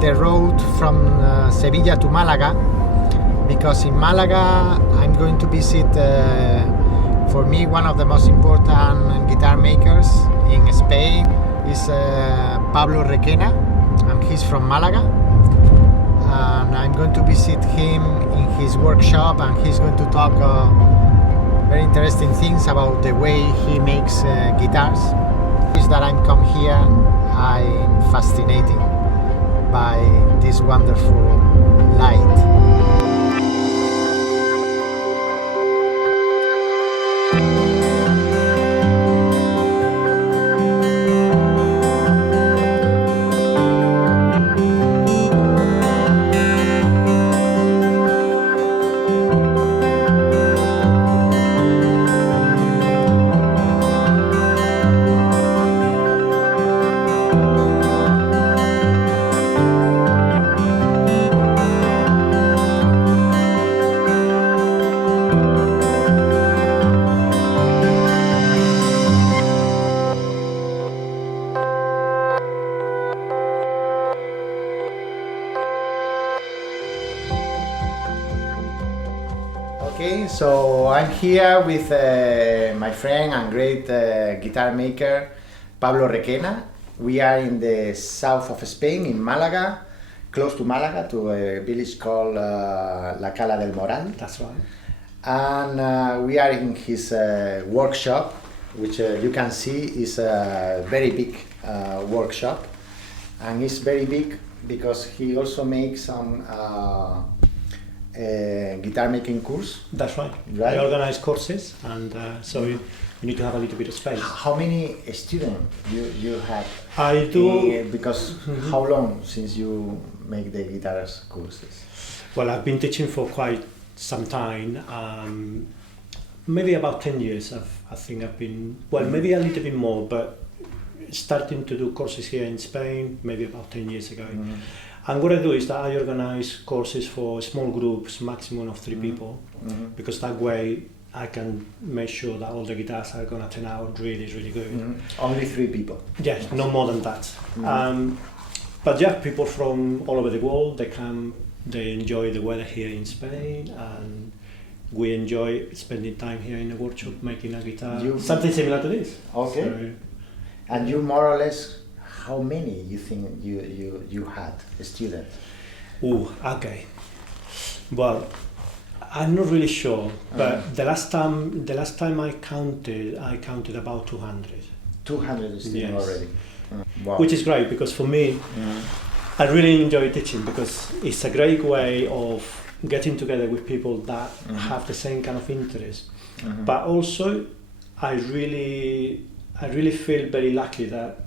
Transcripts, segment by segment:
the road from Sevilla to Malaga, because in Malaga I'm going to visit, for me, one of the most important guitar makers in Spain is Pablo Requena, and he's from Malaga. And I'm going to visit him in his workshop, and he's going to talk very interesting things about the way he makes guitars. Is that I'm come here, I'm fascinated by this wonderful light. Okay, so I'm here with my friend and great guitar maker, Pablo Requena. We are in the south of Spain, in Malaga, close to Malaga, to a village called La Cala del Moral. That's right. And we are in his workshop, which you can see is a very big workshop. And it's very big because he also makes some guitar making course. That's right. I organize courses, and so you need to have a little bit of space. How many students you have? I do. Because how long since you make the guitars courses? Well, I've been teaching for quite some time. Maybe about 10 years. I think I've been, well, maybe a little bit more, but starting to do courses here in Spain maybe about 10 years ago. And what I do is that I organize courses for small groups, maximum of 3 people, because that way I can make sure that all the guitars are going to turn out really, really good. Only 3 people? Yes, no more than that. But yeah, people from all over the world, they come, they enjoy the weather here in Spain, and we enjoy spending time here in the workshop making a guitar, something similar to this. Okay. So, and you more or less, how many you think you had students? Okay. Well, I'm not really sure, but the last time I counted about 200. 200 students already. Wow. Which is great, because for me, I really enjoy teaching, because it's a great way of getting together with people that have the same kind of interest. But also, I really feel very lucky that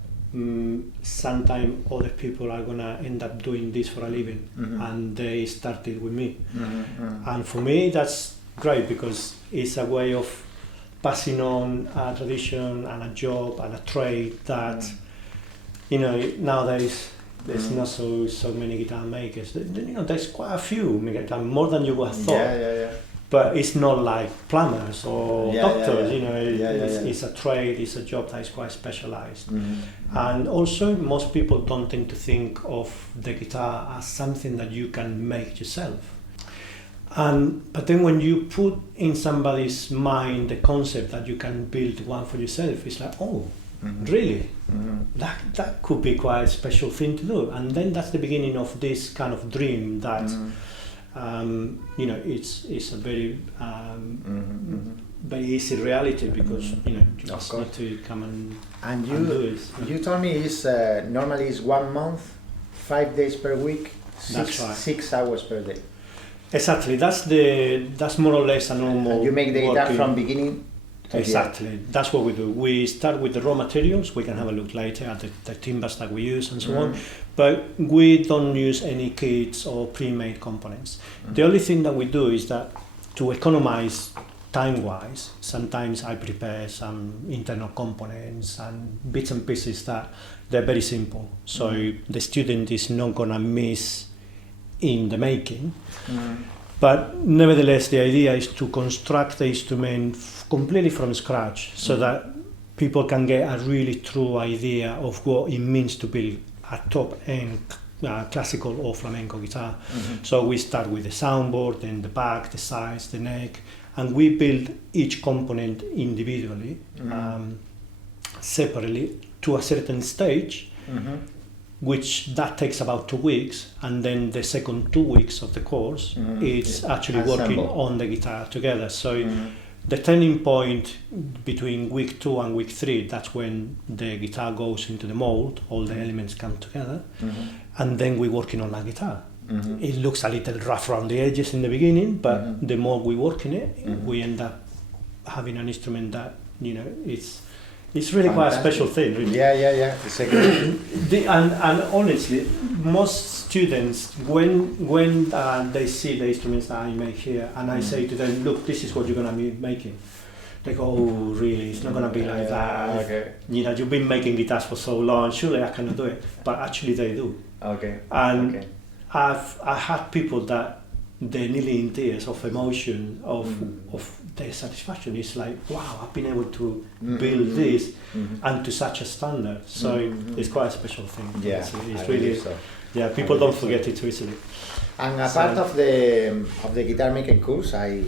sometimes other people are gonna end up doing this for a living, and they started with me. And for me, that's great, because it's a way of passing on a tradition and a job and a trade that, you know, nowadays there's not so many guitar makers. You know, there's quite a few, more than you would have thought. Yeah. But it's not like plumbers or doctors, you know, it's a trade, it's a job that is quite specialized. And also, most people don't tend to think of the guitar as something that you can make yourself. But then when you put in somebody's mind the concept that you can build one for yourself, it's like, oh, really? That could be quite a special thing to do. And then that's the beginning of this kind of dream that you know, it's a very very easy reality, because you know, you just need to come and you do it. You told me it's normally it's 1 month, 5 days per week, That's right. 6 hours per day. Exactly. That's more or less a normal. And you make the guitar working. from beginning. Exactly, that's what we do. We start with the raw materials. We can have a look later at the timbers that we use and so on, but we don't use any kits or pre-made components. The only thing that we do is that, to economize time-wise, sometimes I prepare some internal components and bits and pieces that they're very simple, so the student is not gonna miss in the making. But nevertheless, the idea is to construct the instrument completely from scratch, so that people can get a really true idea of what it means to build a top-end classical or flamenco guitar. So we start with the soundboard, then the back, the sides, the neck, and we build each component individually, separately, to a certain stage, which that takes about 2 weeks, and then the second 2 weeks of the course, it's actually working on the guitar together. So the turning point between week 2 and week 3, that's when the guitar goes into the mold, all the elements come together, and then we're working on that guitar. It looks a little rough around the edges in the beginning, but the more we work in it, we end up having an instrument that, you know, it's really quite a special thing, really. Yeah. It's a good. And honestly, most students, when they see the instruments that I make here, and I say to them, look, this is what you're going to be making, they go, oh, really? It's not going to be like that. Okay. You know, you've been making guitars for so long, surely I cannot do it. But actually they do. Okay. And I had people that they're nearly in tears of emotion, of their satisfaction. It's like, wow, I've been able to build this and to such a standard. So it's quite a special thing. Yeah, it's really so. Yeah, people don't forget it too easily. And a part of the guitar making course, I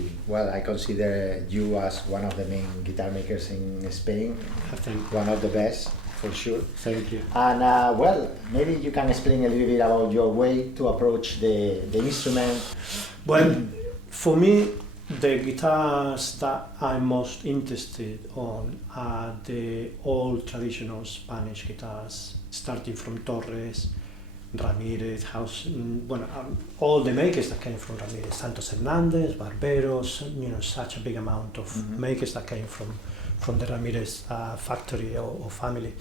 consider you as one of the main guitar makers in Spain. I think one of the best, for sure. Thank you. And maybe you can explain a little bit about your way to approach the instrument. Well, for me, the guitars that I'm most interested on are the old traditional Spanish guitars, starting from Torres, Ramirez, all the makers that came from Ramirez, Santos Hernandez, Barberos, you know, such a big amount of makers that came from the Ramirez factory or family.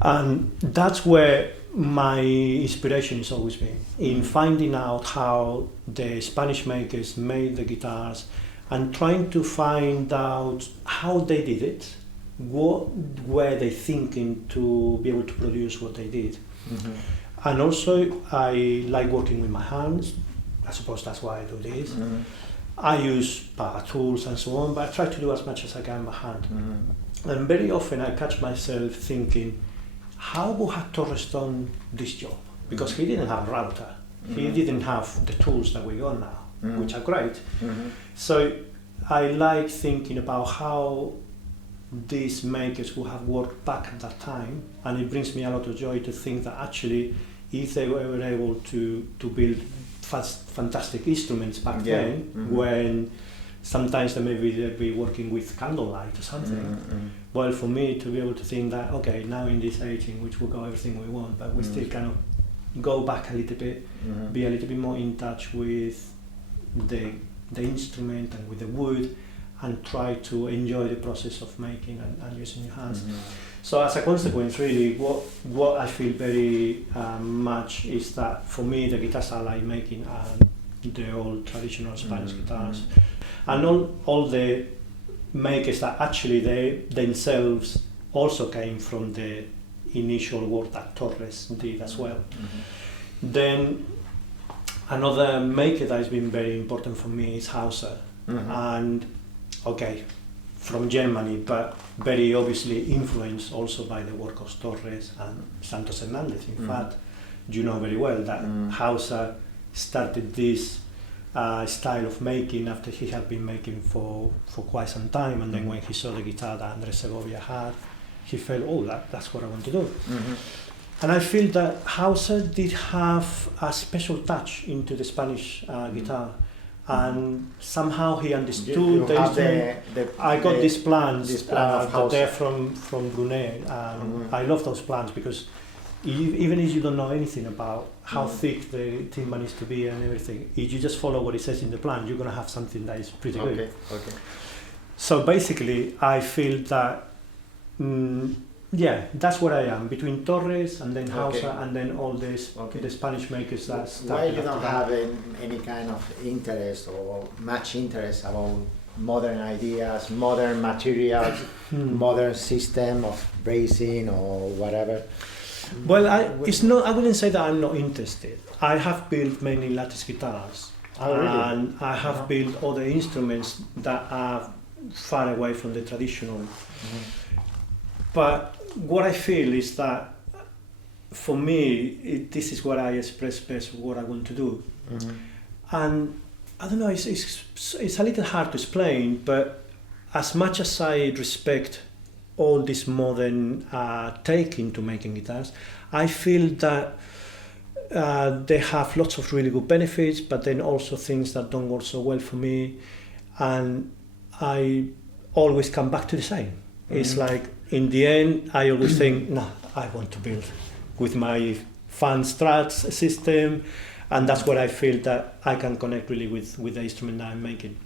And that's where my inspiration has always been, in finding out how the Spanish makers made the guitars and trying to find out how they did it, what were they thinking to be able to produce what they did. And also I like working with my hands. I suppose that's why I do this. I use power tools and so on, but I try to do as much as I can by hand. And very often I catch myself thinking, how had Torres done this job? Because he didn't have a router. He didn't have the tools that we got now, which are great. So I like thinking about how these makers would have worked back at that time, and it brings me a lot of joy to think that actually if they were able to build fantastic instruments back then, when sometimes they'd be working with candlelight or something. Well, for me to be able to think that, okay, now in this age in which we've got everything we want, but we still kind of go back a little bit, be a little bit more in touch with the instrument and with the wood, and try to enjoy the process of making and using your hands. So as a consequence, really, what I feel very much is that for me the guitars I like making are the old traditional Spanish guitars, and all the makers that actually they themselves also came from the initial work that Torres did as well. Then another maker that has been very important for me is Hauser, and okay, from Germany, but very obviously influenced also by the work of Torres and Santos Hernandez. In fact, you know very well that Hauser started this style of making after he had been making for quite some time, and then when he saw the guitar that Andres Segovia had, he felt, oh, that's what I want to do. And I feel that Hauser did have a special touch into the Spanish guitar, and somehow he understood the instrument. I got these plans that they're from Brunei, and I love those plans because even if you don't know anything about how thick the timbal needs to be and everything, if you just follow what it says in the plan, you're going to have something that is pretty good. So basically, I feel that, that's where I am, between Torres and then Hauser and then all this, the Spanish makers that started. Why you don't have any kind of interest or much interest about modern ideas, modern materials, modern system of bracing or whatever? Well, I wouldn't say that I'm not interested. I have built mainly lattice guitars, and I have built other instruments that are far away from the traditional. But what I feel is that for me, this is what I express best, what I want to do. And I don't know, it's a little hard to explain, but as much as I respect all this modern take into making guitars, I feel that they have lots of really good benefits, but then also things that don't work so well for me. And I always come back to the same. It's like, in the end, I always think, no, I want to build with my fan strats system, and that's where I feel that I can connect really with the instrument that I'm making.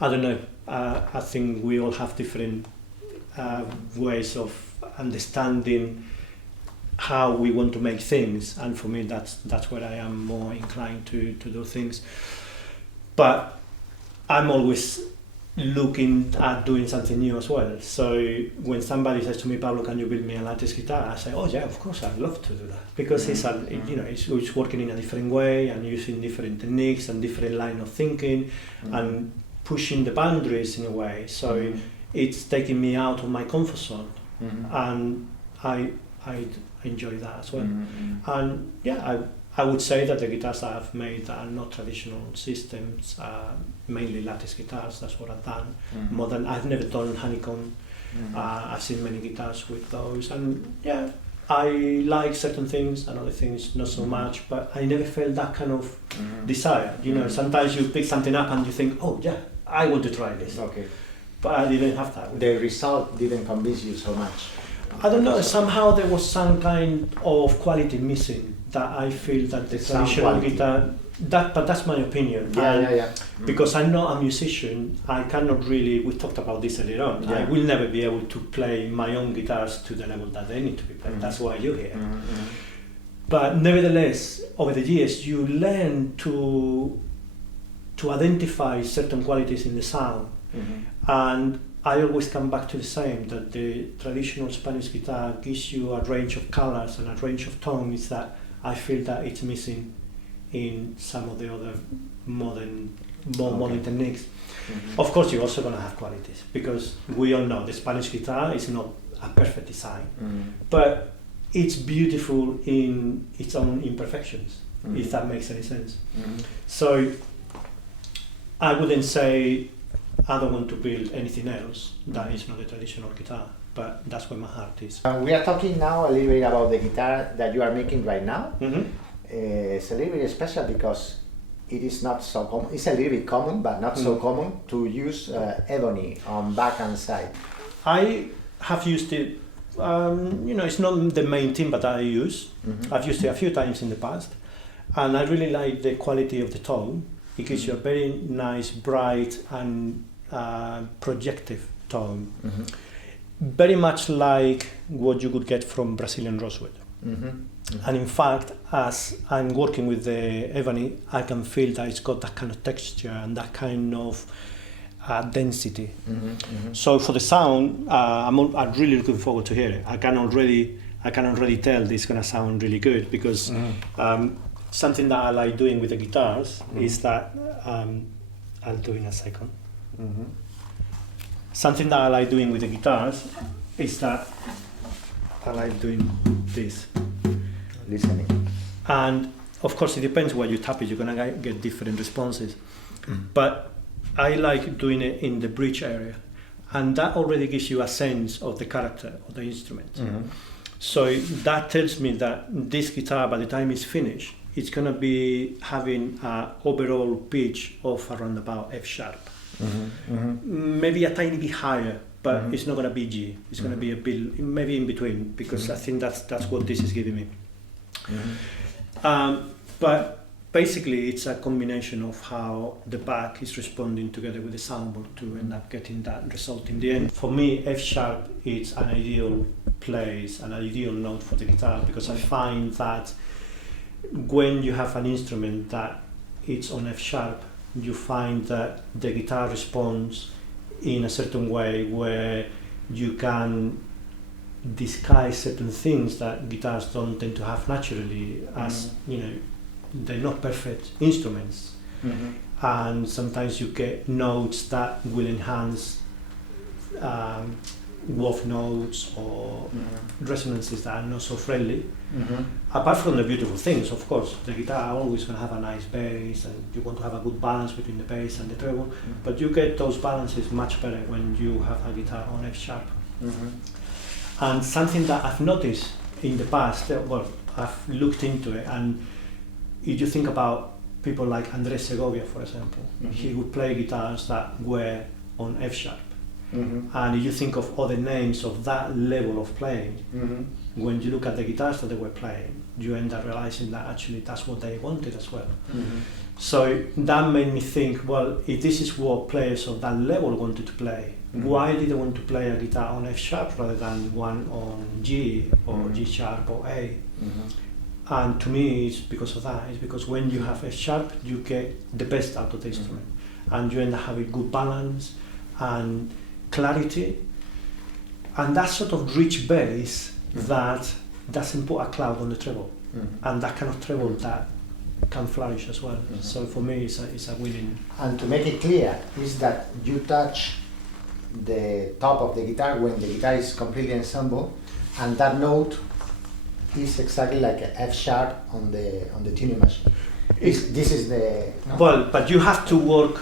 I don't know, I think we all have different ways of understanding how we want to make things, and for me that's where I am more inclined to do things. But I'm always looking at doing something new as well. So when somebody says to me, Pablo, can you build me a lattice guitar? I say, oh yeah, of course, I'd love to do that, because it's working in a different way and using different techniques and different line of thinking and pushing the boundaries in a way. So it's taking me out of my comfort zone, and I enjoy that as well. And yeah, I would say that the guitars that I've made are not traditional systems, mainly lattice guitars. That's what I've done. Modern, I've never done honeycomb. I've seen many guitars with those, and yeah, I like certain things and other things not so much, but I never felt that kind of desire. You know, sometimes you pick something up and you think, oh yeah, I want to try this. Okay. But I didn't have that. The result didn't convince you so much. I don't know, somehow there was some kind of quality missing that I feel that the traditional guitar, but that's my opinion. Because I'm not a musician, I cannot really, we talked about this earlier on, I will never be able to play my own guitars to the level that they need to be played. That's why you're here. But nevertheless, over the years, you learn to identify certain qualities in the sound. And I always come back to the same, that the traditional Spanish guitar gives you a range of colors and a range of tones that I feel that it's missing in some of the other modern techniques. Of course, you're also going to have qualities, because we all know the Spanish guitar is not a perfect design, but it's beautiful in its own imperfections, if that makes any sense. So I wouldn't say I don't want to build anything else that is not a traditional guitar, but that's where my heart is. We are talking now a little bit about the guitar that you are making right now. It's a little bit special because it is not so common. It's a little bit common, but not so common to use ebony on back and side. I have used it, it's not the main thing that I use. I've used it a few times in the past, and I really like the quality of the tone. It gives you a very nice, bright and projective tone. Very much like what you could get from Brazilian rosewood. And in fact, as I'm working with the ebony, I can feel that it's got that kind of texture and that kind of density. So for the sound, I'm really looking forward to hear it. I can already tell this is going to sound really good, because something that I like doing with the guitars is that, I'll do in a second. Something that I like doing with the guitars is that I like doing this. Listening. And of course it depends where you tap it, you're going to get different responses. But I like doing it in the bridge area, and that already gives you a sense of the character of the instrument. So that tells me that this guitar, by the time it's finished, it's going to be having an overall pitch of around about F-sharp. Maybe a tiny bit higher, but it's not going to be G. It's going to be a bit, maybe in between, because I think that's what this is giving me. But basically it's a combination of how the back is responding together with the soundboard to end up getting that result in the end. For me, F-sharp is an ideal place, an ideal note for the guitar, because I find that when you have an instrument that it's on F-sharp, you find that the guitar responds in a certain way where you can disguise certain things that guitars don't tend to have naturally, as they're not perfect instruments, and sometimes you get notes that will enhance wolf notes or resonances that are not so friendly. Apart from the beautiful things, of course, the guitar always going to have a nice bass, and you want to have a good balance between the bass and the treble, but you get those balances much better when you have a guitar on F sharp. And something that I've noticed in the past, well, I've looked into it, and if you think about people like Andres Segovia, for example, he would play guitars that were on F sharp. And if you think of other names of that level of playing, when you look at the guitars that they were playing, you end up realizing that actually that's what they wanted as well. So that made me think, well, if this is what players of that level wanted to play, why did they want to play a guitar on F sharp rather than one on G or G sharp or A? And to me, it's because of that. It's because when you have F sharp, you get the best out of the instrument, and you end up having good balance and clarity, and that sort of rich bass that doesn't put a cloud on the treble, and that kind of treble that can flourish as well. So for me, it's a winning. And to make it clear, is that you touch the top of the guitar when the guitar is completely ensemble, and that note is exactly like a F sharp on the tuning machine. This is the no? Well, but you have to work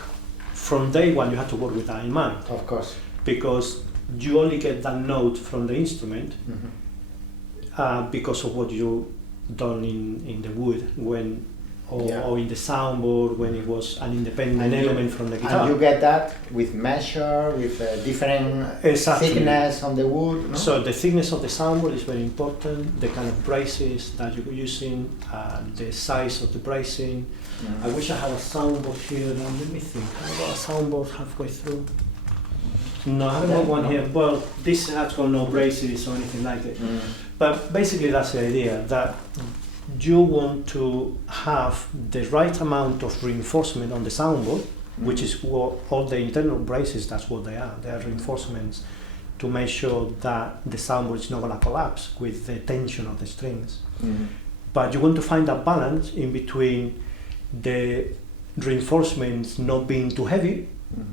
from day one. You have to work with that in mind, of course, because you only get that note from the instrument because of what you done in the wood when. Or in the soundboard when it was an independent element from the guitar. And you get that with measure, with different thickness on the wood. No? So the thickness of the soundboard is very important, the kind of braces that you're using, the size of the bracing. I wish I had a soundboard here. Now let me think. I've got a soundboard halfway through. No, I haven't got one here. Well, this has got no braces or anything like it. But basically that's the idea, that you want to have the right amount of reinforcement on the soundboard, which is what all the internal braces, that's what they are. They are reinforcements to make sure that the soundboard is not going to collapse with the tension of the strings. But you want to find a balance in between the reinforcements not being too heavy,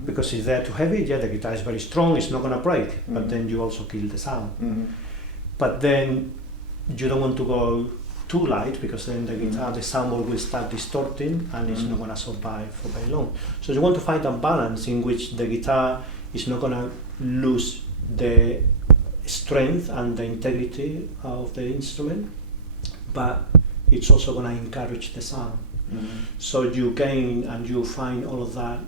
because if they're too heavy, the guitar is very strong, it's not going to break, but then you also kill the sound. But then you don't want to go too light, because then the guitar, the soundboard will start distorting and it's not going to survive for very long. So you want to find a balance in which the guitar is not going to lose the strength and the integrity of the instrument, but it's also going to encourage the sound. So you gain and you find all of that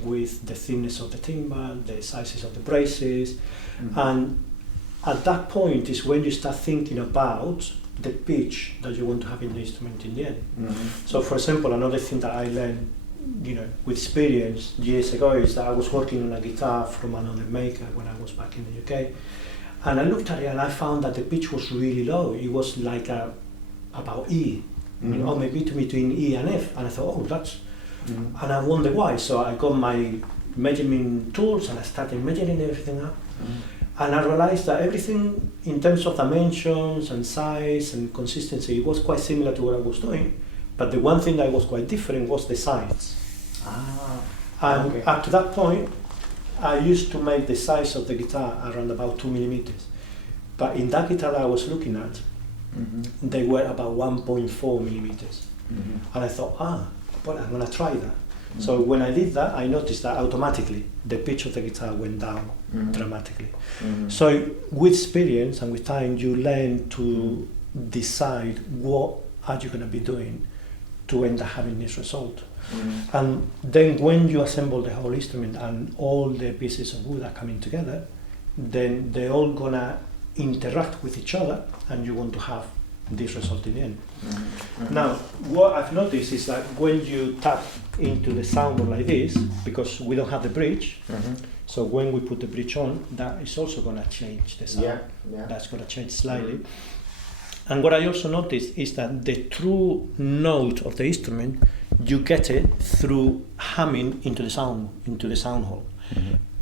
with the thickness of the timbre, the sizes of the braces, and at that point is when you start thinking about the pitch that you want to have in the instrument in the end. So for example, another thing that I learned, with experience years ago, is that I was working on a guitar from another maker when I was back in the UK, and I looked at it and I found that the pitch was really low. It was like about E, or maybe between E and F, and I thought, oh, that's, and I wondered why. So I got my measurement tools and I started measuring everything up. And I realized that everything in terms of dimensions and size and consistency, it was quite similar to what I was doing. But the one thing that was quite different was the size. And up to that point, I used to make the size of the guitar around about 2 millimeters. But in that guitar that I was looking at, they were about 1.4 millimeters. And I thought, well, I'm going to try that. So when I did that, I noticed that automatically the pitch of the guitar went down dramatically. So with experience and with time, you learn to decide what are you going to be doing to end up having this result. And then when you assemble the whole instrument and all the pieces of wood are coming together, then they're all going to interact with each other, and you want to have this result in the end. Now, what I've noticed is that when you tap into the soundboard like this, because we don't have the bridge, so when we put the bridge on, that is also going to change the sound. That's going to change slightly. And what I also noticed is that the true note of the instrument, you get it through humming into the sound hole.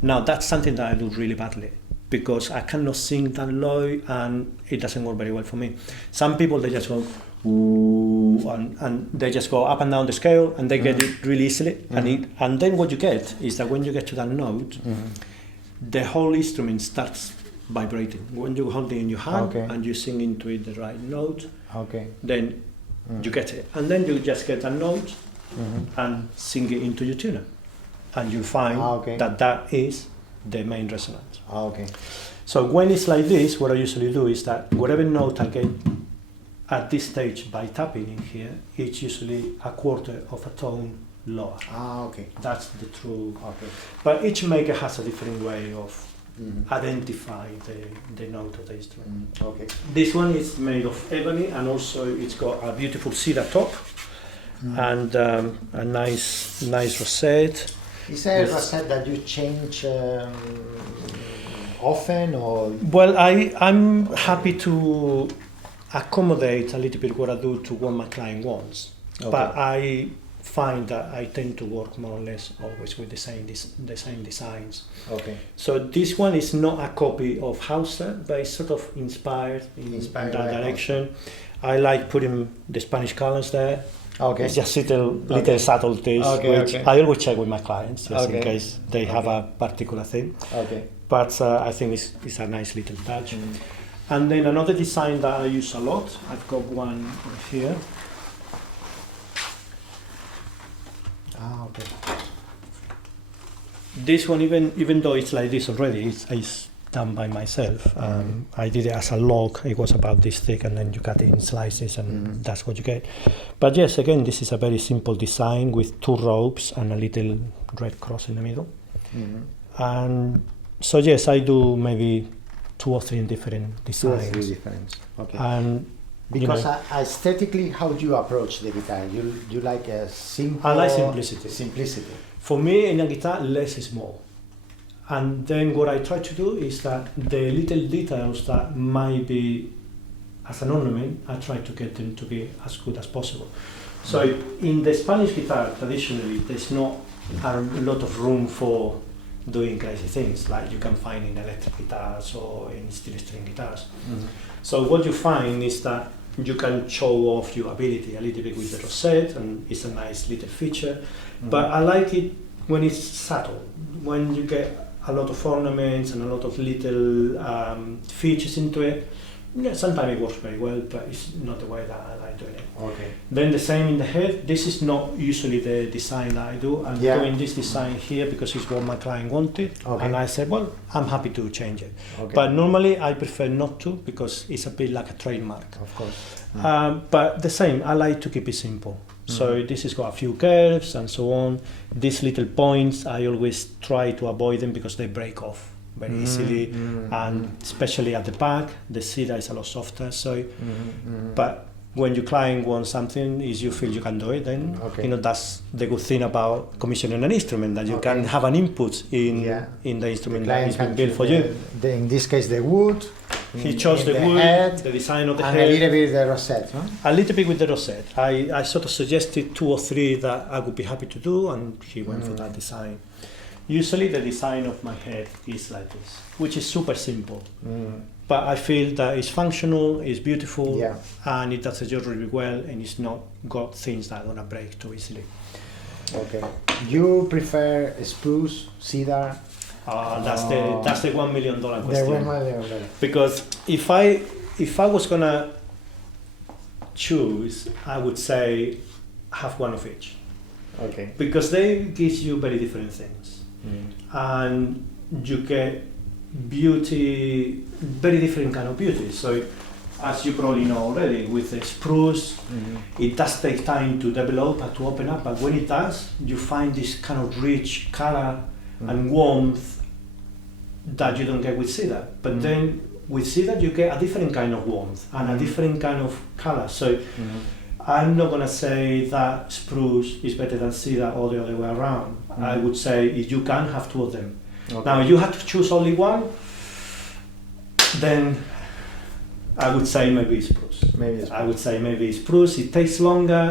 Now, that's something that I do really badly, because I cannot sing that low and it doesn't work very well for me. Some people, they just go ooh, and they just go up and down the scale and they get it really easily. And then what you get is that when you get to that note, the whole instrument starts vibrating. When you hold it in your hand Okay. and you sing into it the right note, Okay. then you get it. And then you just get a note Mm-hmm. and sing it into your tuner. And you find Okay. that is the main resonance. Okay. So when it's like this, what I usually do is that whatever note I get at this stage by tapping in here, it's usually a quarter of a tone lower. Okay. That's the true. Okay. But each maker has a different way of Mm-hmm. identifying the note of the instrument. Okay. This one is made of ebony, and also it's got a beautiful cedar top and a nice rosette. Is there a Yes. rosette that you change often, or? Well, I'm happy to accommodate a little bit what I do to what my client wants, Okay. but I find that I tend to work more or less always with the same designs. Okay. So this one is not a copy of Hausa, but it's sort of inspired in Inspired that by direction. I like putting the Spanish colors there. Okay. It's just little Okay. subtleties, Okay, which okay. I always check with my clients, just in Okay. case they have Okay. a particular thing. Okay. But I think it's a nice little touch. And then another design that I use a lot, I've got one here. Okay. This one, even though it's like this already, it's done by myself. I did it as a log. It was about this thick, and then you cut it in slices, and that's what you get. But yes, again, this is a very simple design with 2 ropes and a little red cross in the middle. And so yes, I do maybe 2 or 3 different 2 or 3 designs. different. Okay. And Because you know, aesthetically, how do you approach the guitar? You like a simple. I like simplicity. Simplicity. For me, in a guitar, less is more. And then what I try to do is that the little details that might be as an ornament, I try to get them to be as good as possible. So in the Spanish guitar, traditionally, there's not a lot of room for doing crazy things like you can find in electric guitars or in steel string guitars. So what you find is that you can show off your ability a little bit with the rosette, and it's a nice little feature. But I like it when it's subtle, when you get a lot of ornaments and a lot of little features into it. Yeah, sometimes it works very well, but it's not the way that I like doing it. Okay. Then the same in the head. This is not usually the design that I do. I'm Yeah. doing this design here because it's what my client wanted. Okay. And I said, well, I'm happy to change it. Okay. But normally I prefer not to because it's a bit like a trademark. Of course. But the same, I like to keep it simple. So this has got a few curves and so on. These little points, I always try to avoid them because they break off very easily. And especially at the back, the cedar is a lot softer. So, but when your client wants something, is you feel you can do it, then Okay. you know that's the good thing about commissioning an instrument, that you Okay. can have an input in Yeah. in the The instrument that client is being can built choose for you. in this case, the wood. He chose in the wood, head, the design of the and head. a little bit the rosette. No? A little bit with the rosette. I sort of suggested 2 or 3 that I would be happy to do, and he went for that design. Usually the design of my head is like this, which is super simple. But I feel that it's functional, it's beautiful, Yeah. and it does the job really well, and it's not got things that are going to break too easily. Okay. You prefer spruce, cedar? That's the $1 million The question. one million. Because if I was going to choose, I would say have one of each. Okay. Because they gives you very different things, and you get beauty, very different kind of beauty. So as you probably know already, with the spruce, it does take time to develop and to open up, but when it does, you find this kind of rich color and warmth that you don't get with cedar. But then with cedar you get a different kind of warmth and a different kind of color. So I'm not going to say that spruce is better than cedar or the other way around. I would say if you can have 2 of them. Okay. Now, if you have to choose only one, then I would say maybe spruce. Maybe it's I would say maybe spruce. It takes longer,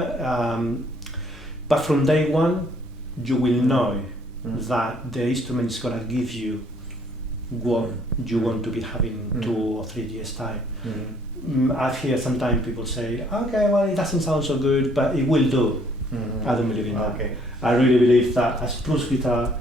but from day one, you will know that the instrument is going to give you what you want to be having 2 or 3 years' time. I've heard sometimes people say, okay, well, it doesn't sound so good, but it will do. I don't believe in that. Okay. I really believe that a spruce guitar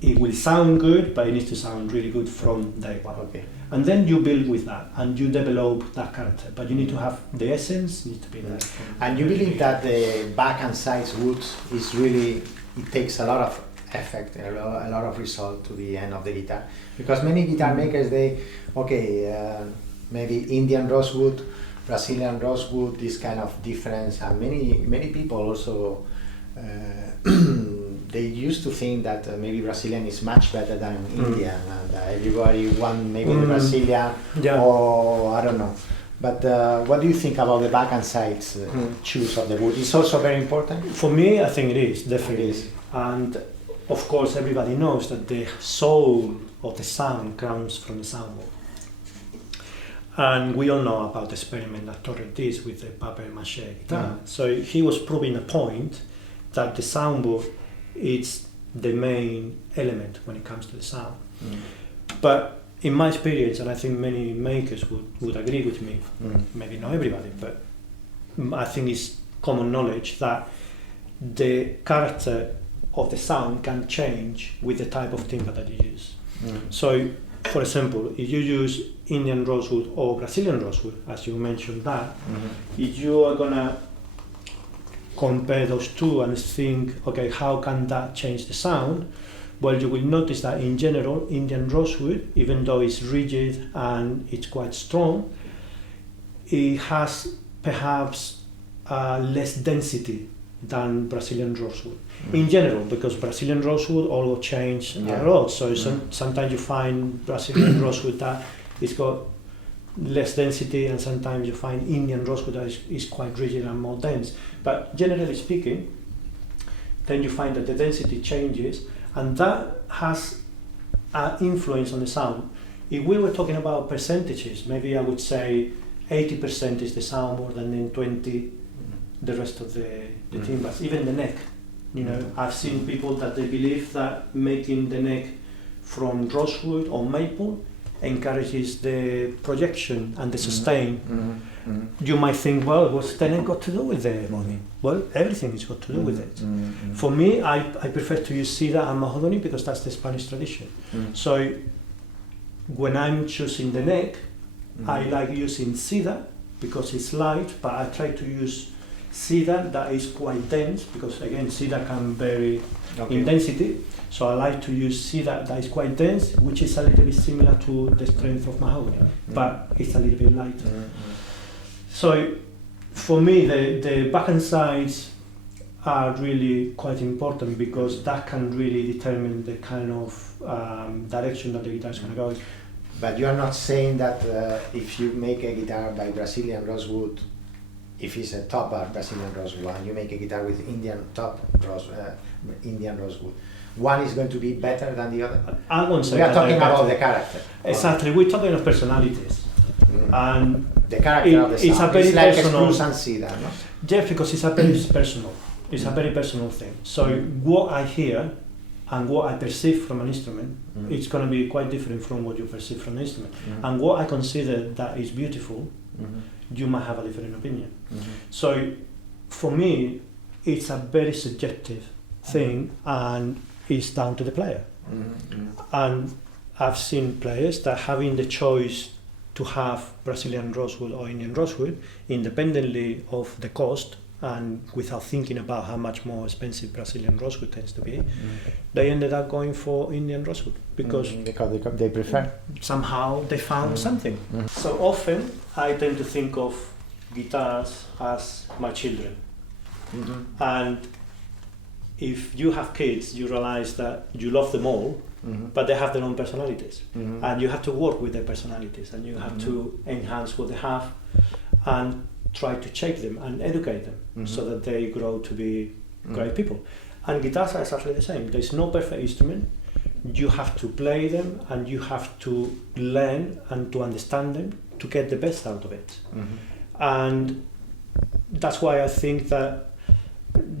it will sound good, but it needs to sound really good from day one. Okay. And then you build with that and you develop that character. But you need to have the essence, needs to be there. And you believe that the back and sides wood is really, it takes a lot of effect, a lot of result to the end of the guitar. Because many guitar makers, maybe Indian rosewood, Brazilian rosewood, this kind of difference, and many people also they used to think that maybe Brazilian is much better than Indian, and everybody want maybe the Brazilian, or I don't know. But what do you think about the back and sides choose of the wood? It's also very important? For me, I think it is, definitely. It is. And of course, everybody knows that the soul of the sound comes from the soundboard. And we all know about the experiment that Torre did with the papier-mâché guitar. So he was proving a point that the soundboard is the main element when it comes to the sound. But in my experience, and I think many makers would agree with me, maybe not everybody, but I think it's common knowledge that the character of the sound can change with the type of timbre that you use. So, for example, if you use Indian rosewood or Brazilian rosewood, as you mentioned that, if you are gonna compare those two and think, okay, how can that change the sound? Well, you will notice that in general, Indian rosewood, even though it's rigid and it's quite strong, it has perhaps less density than Brazilian rosewood. In general, because Brazilian rosewood all change a lot. So sometimes you find Brazilian rosewood that it's got less density, and sometimes you find Indian rosewood that is quite rigid and more dense. But generally speaking, then you find that the density changes, and that has an influence on the sound. If we were talking about percentages, maybe I would say 80% is the soundboard, and then 20% the rest of the timbres, even the neck. You know, I've seen people that they believe that making the neck from rosewood or maple encourages the projection and the sustain. You might think, well, what's the neck got to do with the mahogany? Well, everything has got to do with it. For me, I prefer to use cedar and mahogany because that's the Spanish tradition. So when I'm choosing the neck, I like using cedar because it's light, but I try to use cedar that is quite dense, because again, cedar can vary in density. So I like to use cedar that is quite dense, which is a little bit similar to the strength of mahogany, but it's a little bit lighter. So for me, the back and sides are really quite important, because that can really determine the kind of direction that the guitar is going to go. But you are not saying that if you make a guitar by Brazilian rosewood, if it's a top Brazilian rosewood, and you make a guitar with Indian rosewood, one is going to be better than the other? I won't say we are that talking they're about better. the character. Exactly, we're talking of personalities. And the character of the sound. It's a very it's like personal. spruce and cedar, no? Yeah, because it's a very personal. It's a very personal thing. So what I hear and what I perceive from an instrument, it's going to be quite different from what you perceive from an instrument. And what I consider that is beautiful, you might have a different opinion. So for me, it's a very subjective thing, and it's down to the player. And I've seen players that having the choice to have Brazilian rosewood or Indian rosewood, independently of the cost, and without thinking about how much more expensive Brazilian rosewood tends to be, they ended up going for Indian rosewood because they prefer. Somehow they found something. So often I tend to think of guitars as my children. And if you have kids, you realize that you love them all, but they have their own personalities. And you have to work with their personalities, and you have to enhance what they have and try to shape them and educate them so that they grow to be great people. And guitars are exactly the same. There's no perfect instrument. You have to play them, and you have to learn and to understand them to get the best out of it. And that's why I think that,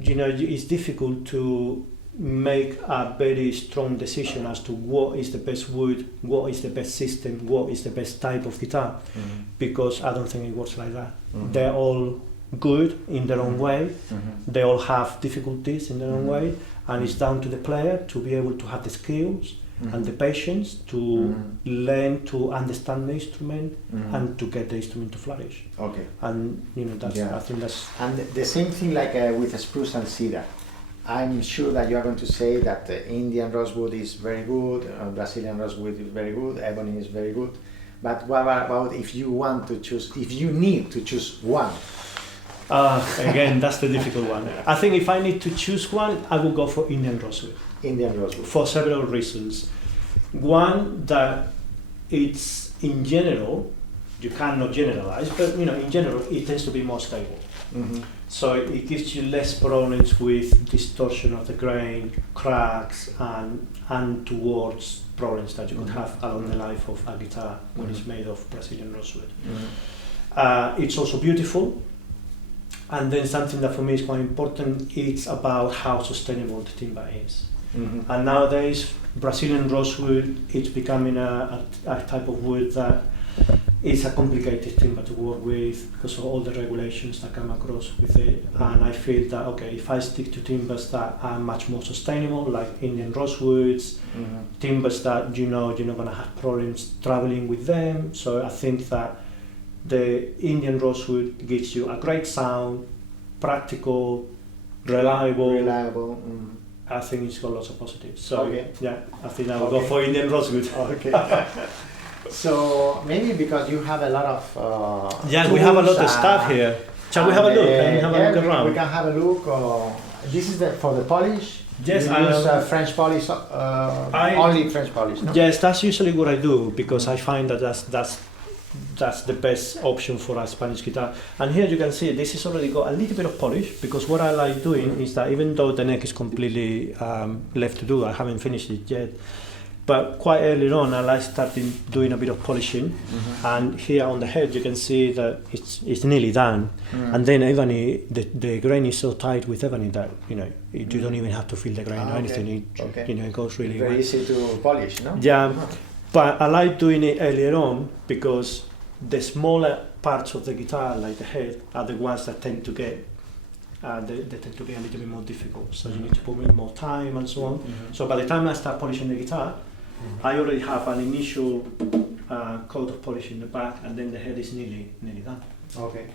you know, it's difficult to make a very strong decision as to what is the best wood, what is the best system, what is the best type of guitar, because I don't think it works like that. They're all good in their own way. They all have difficulties in their own way, and it's down to the player to be able to have the skills and the patience to learn to understand the instrument and to get the instrument to flourish. Okay. And that's, I think that's. And the same thing like with spruce and cedar. I'm sure that you are going to say that Indian rosewood is very good, Brazilian rosewood is very good, ebony is very good. But what about if you want to choose, if you need to choose one? Again, that's the difficult one. I think if I need to choose one, I will go for Indian rosewood. Indian rosewood. For several reasons. One, that it's in general, you cannot generalize, but in general, it tends to be more stable. So it gives you less problems with distortion of the grain, cracks, and towards problems that you could have along the life of a guitar when it's made of Brazilian rosewood. It's also beautiful, and then something that for me is quite important, it's about how sustainable the timber is. And nowadays, Brazilian rosewood is becoming a type of wood that is a complicated timber to work with because of all the regulations that come across with it. And I feel that, okay, if I stick to timbers that are much more sustainable, like Indian rosewoods, timbers that you're not going to have problems traveling with them. So I think that the Indian rosewood gives you a great sound, practical, reliable. I think it's got lots of positives. So yeah, I think I will go for Indian rosewood. Okay. So maybe because you have a lot of we have a lot of stuff here. Shall we have a look and have a look around? We can have a look. This is for the polish. Yes, you use French polish. Only French polish. No? Yes, that's usually what I do because I find that that's the best option for a Spanish guitar. And here you can see this has already got a little bit of polish because what I like doing is that even though the neck is completely left to do, I haven't finished it yet. But quite early on, I like starting doing a bit of polishing, and here on the head you can see that it's nearly done. And then ebony, the grain is so tight with ebony that you don't even have to feel the grain or anything. It goes really very well. easy to polish, no? Yeah, but I like doing it earlier on because the smaller parts of the guitar, like the head, are the ones that tend to get. They tend to be a little bit more difficult, so you need to put in more time and so on. So by the time I start polishing the guitar, I already have an initial coat of polish in the back, and then the head is nearly done. Okay.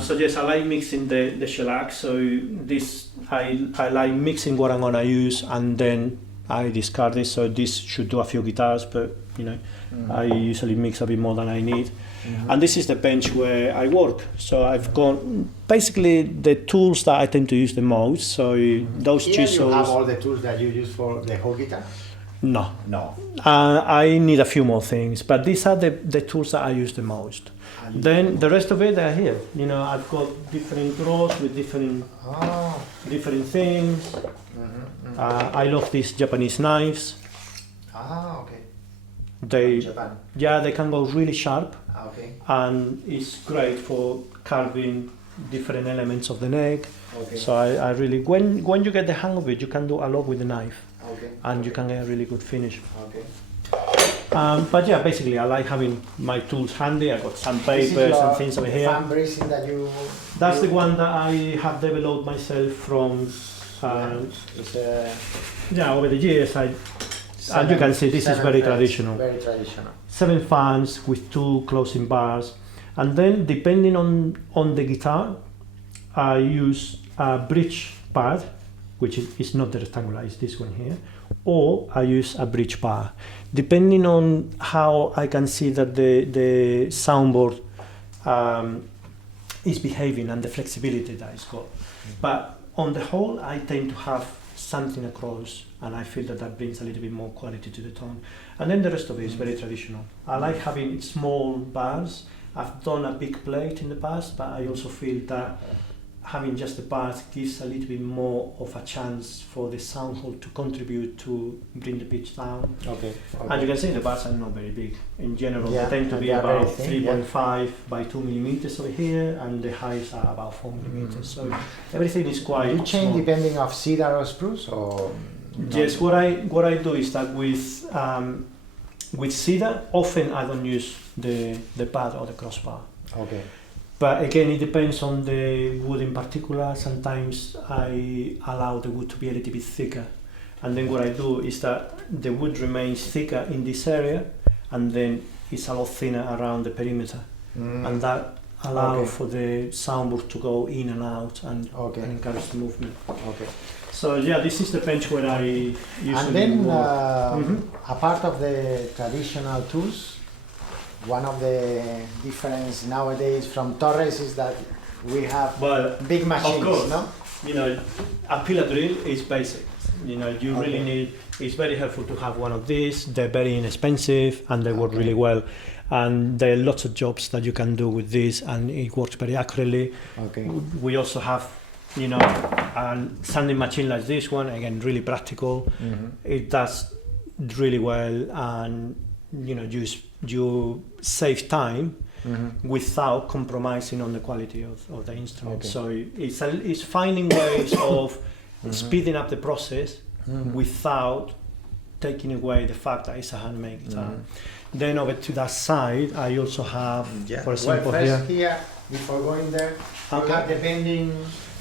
So yes, I like mixing the shellac. So this I like mixing what I'm gonna use, and then I discard this. So this should do a few guitars, but I usually mix a bit more than I need. And this is the bench where I work. So I've got basically the tools that I tend to use the most. So those chisels. You have all the tools that you use for the whole guitar? No. No. I need a few more things, but these are the tools that I use the most. Then the rest of it, they're here. I've got different drawers with different things. I love these Japanese knives. Okay. Japan. They can go really sharp. Okay. And it's great for carving different elements of the neck. Okay. So I really, when you get the hang of it, you can do a lot with the knife. Okay. And you can get a really good finish. Okay. But yeah, basically I like having my tools handy. I got some papers and things over here. Fan bracing that you. That's the one that I have developed myself from. Over the years. And you can see this is very traditional. Very traditional. 7 fans with 2 closing bars, and then depending on the guitar, I use a bridge pad, which is not the rectangular, it's this one here, or I use a bridge bar, depending on how I can see that the soundboard is behaving and the flexibility that it's got. But on the whole, I tend to have something across, and I feel that brings a little bit more quality to the tone. And then the rest of it is very traditional. I like having small bars. I've done a big plate in the past, but I also feel that having just the bars gives a little bit more of a chance for the sound hole to contribute to bring the pitch down. Okay. And you can see the bars are not very big. In general, they tend to be about 3.5 by 2 millimeters over here, and the highs are about 4 millimeters. So everything is quite. You change small. depending of cedar or spruce, or? Yes, what I do is that with cedar, often I don't use the pad or the crossbar. Okay. But again, it depends on the wood in particular. Sometimes I allow the wood to be a little bit thicker. And then what I do is that the wood remains thicker in this area, and then it's a lot thinner around the perimeter. And that allows for the soundboard to go in and out and encourage the movement. Okay. So yeah, this is the bench where I usually And then, work. apart of the traditional tools, one of the difference nowadays from Torres is that we have Well, big machines, of course, no? you know, a pillar drill is basic. You know, you really need. It's very helpful to have one of these. They're very inexpensive and they work really well. And there are lots of jobs that you can do with this, and it works very accurately. Okay. We also have, you know, a sanding machine like this one. Again, really practical. It does really well, and you know, you save time without compromising on the quality of the instrument. So it's finding ways of speeding up the process without taking away the fact that it's a handmade guitar. Then over to that side, I also have, for example, here, before going there, you have the bending.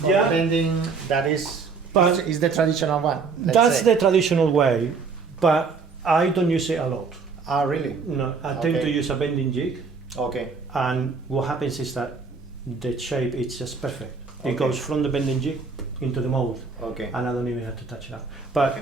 Yeah. Bending that is the traditional one. That's the traditional way, but I don't use it a lot. Ah, really? No, I tend to use a bending jig. Okay. And what happens is that the shape is just perfect. It goes from the bending jig into the mold. Okay. And I don't even have to touch it up. But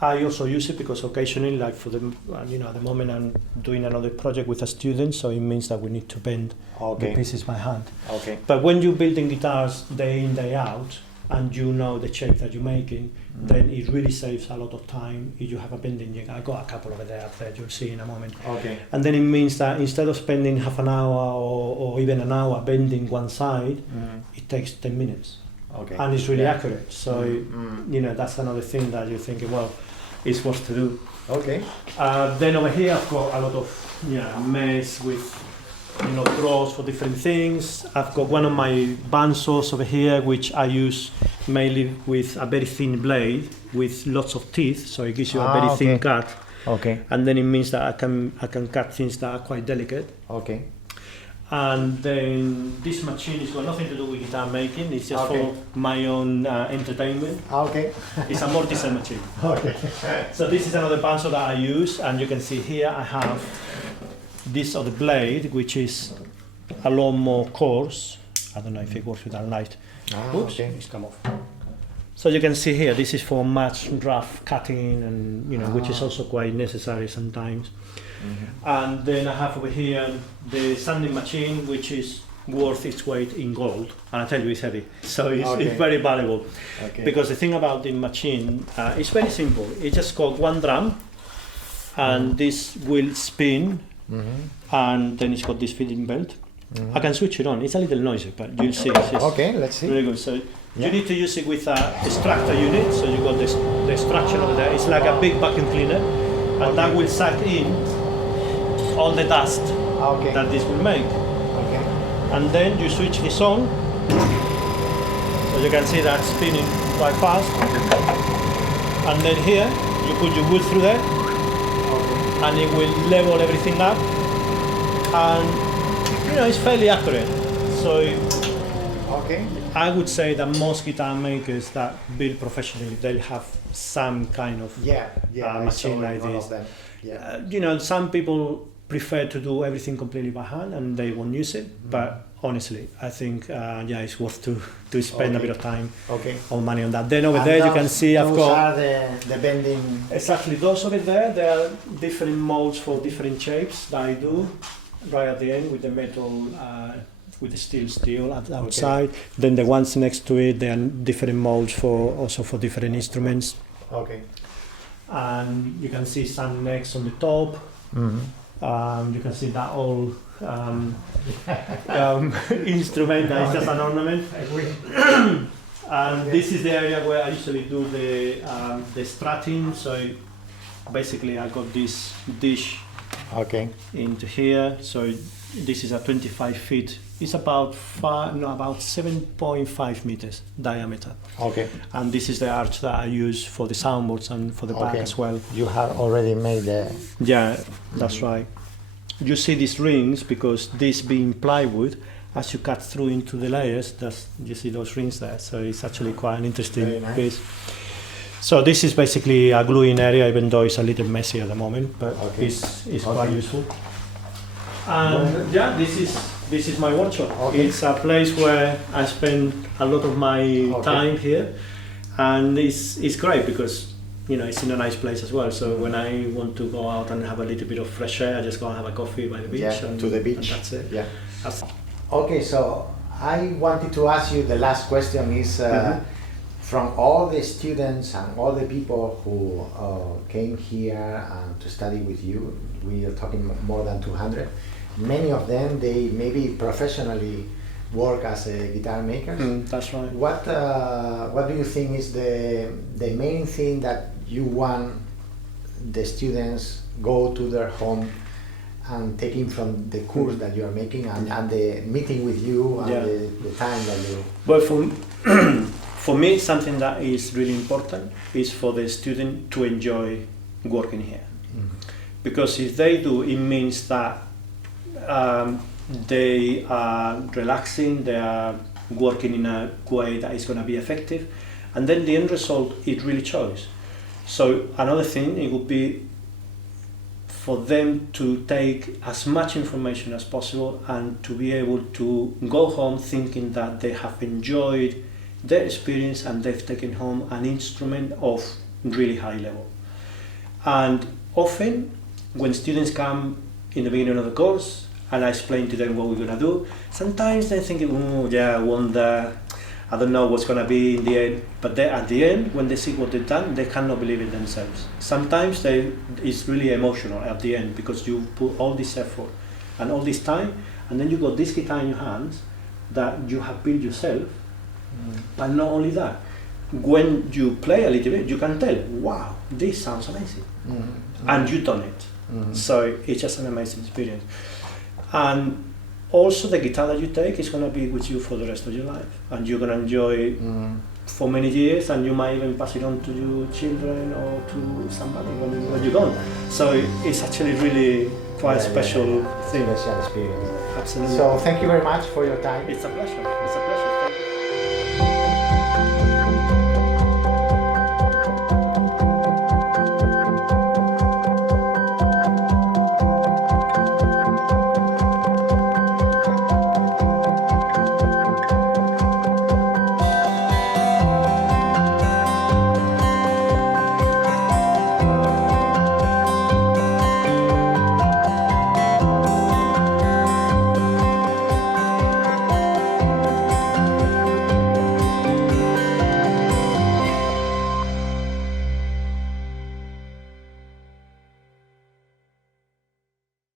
I also use it because occasionally, like for the, you know, at the moment I'm doing another project with a student, so it means that we need to bend the pieces by hand. Okay. But when you're building guitars day in, day out, and you know the shape that you're making, then it really saves a lot of time if you have a bending jig. I got a couple over there up there, you'll see in a moment. Okay. And then it means that instead of spending half an hour or even an hour bending one side, it takes 10 minutes. Okay. And it's really accurate. So, you know, that's another thing that you're thinking, well, it's worth to do. Okay. Then over here I've got a lot of mess with, you know, drawers for different things. I've got one of my bandsaws over here, which I use mainly with a very thin blade with lots of teeth, so it gives you a very thin cut. Okay. And then it means that I can cut things that are quite delicate. Okay. And then this machine has got nothing to do with guitar making. It's just for my own entertainment. Okay. It's a mortiser machine. Okay. So this is another bandsaw that I use, and you can see here I have this other blade, which is a lot more coarse. I don't know if it works with that light. Oops, it's come off. So you can see here, this is for much rough cutting, and you know, which is also quite necessary sometimes. And then I have over here the sanding machine, which is worth its weight in gold, and I tell you it's heavy, so it's very valuable. Because the thing about the machine, it's very simple. It's just got one drum, and this will spin, and then it's got this feeding belt. I can switch it on. It's a little noisy, but you'll see. Okay, let's see. Really good. So you need to use it with a extractor unit. So you got the extraction over there. It's like a big vacuum cleaner, and that will suck in all the dust that this will make. And then you switch this on, so you can see that spinning quite fast. And then here you put your wood through there, and it will level everything up. And you know, it's fairly accurate. So I would say that most guitar makers that build professionally, they'll have some kind of machine like this. You know, some people prefer to do everything completely by hand and they won't use it, but honestly, I think it's worth to spend a bit of time or money on that. Then over there you can see I've got the bending. Exactly, those over there, there are different molds for different shapes that I do right at the end with the metal, with the steel outside. Then the ones next to it, there are different molds for different instruments. And you can see some necks on the top. You can see that old instrument that is just an ornament. And this is the area where I usually do the strutting. So basically I got this dish into here. So this is a 25 feet. It's about 7.5 meters diameter. And this is the arch that I use for the soundboards and for the back as well. You have already made the... Yeah, that's right. You see these rings because this being plywood, as you cut through into the layers, you see those rings there. So it's actually quite an interesting Very nice. piece. So this is basically a gluing area, even though it's a little messy at the moment, but Okay. it's quite useful. And yeah, this is my workshop. Okay. It's a place where I spend a lot of my time here, and it's great because it's in a nice place as well. So when I want to go out and have a little bit of fresh air, I just go and have a coffee by the beach. Yeah, and, to the and beach. that's it. Yeah. That's Okay, so I wanted to ask you, the last question is, from all the students and all the people who came here to study with you, we are talking more than 200, many of them, they maybe professionally work as a guitar makers. That's right. What do you think is the main thing that you want the students go to their home and taking from the course that you are making and the meeting with you and the time that you... Well, for me, something that is really important is for the student to enjoy working here. Because if they do, it means that they are relaxing, they are working in a way that is going to be effective, and then the end result, it really shows. So another thing, it would be for them to take as much information as possible and to be able to go home thinking that they have enjoyed their experience and they've taken home an instrument of really high level. And often when students come in the beginning of the course and I explain to them what we're going to do, sometimes they're thinking, oh yeah, I wonder, I don't know what's going to be in the end. But at the end, when they see what they've done, they cannot believe it themselves. Sometimes it's really emotional at the end because you put all this effort and all this time, and then you got this guitar in your hands that you have built yourself. But not only that, when you play a little bit, you can tell, wow, this sounds amazing. And you've done it. So it's just an amazing experience. And also the guitar that you take is going to be with you for the rest of your life. And you're going to enjoy it for many years, and you might even pass it on to your children or to somebody when you're gone. So it's actually really quite a special thing. Special experience. Absolutely. So thank you very much for your time. It's a pleasure. It's a pleasure.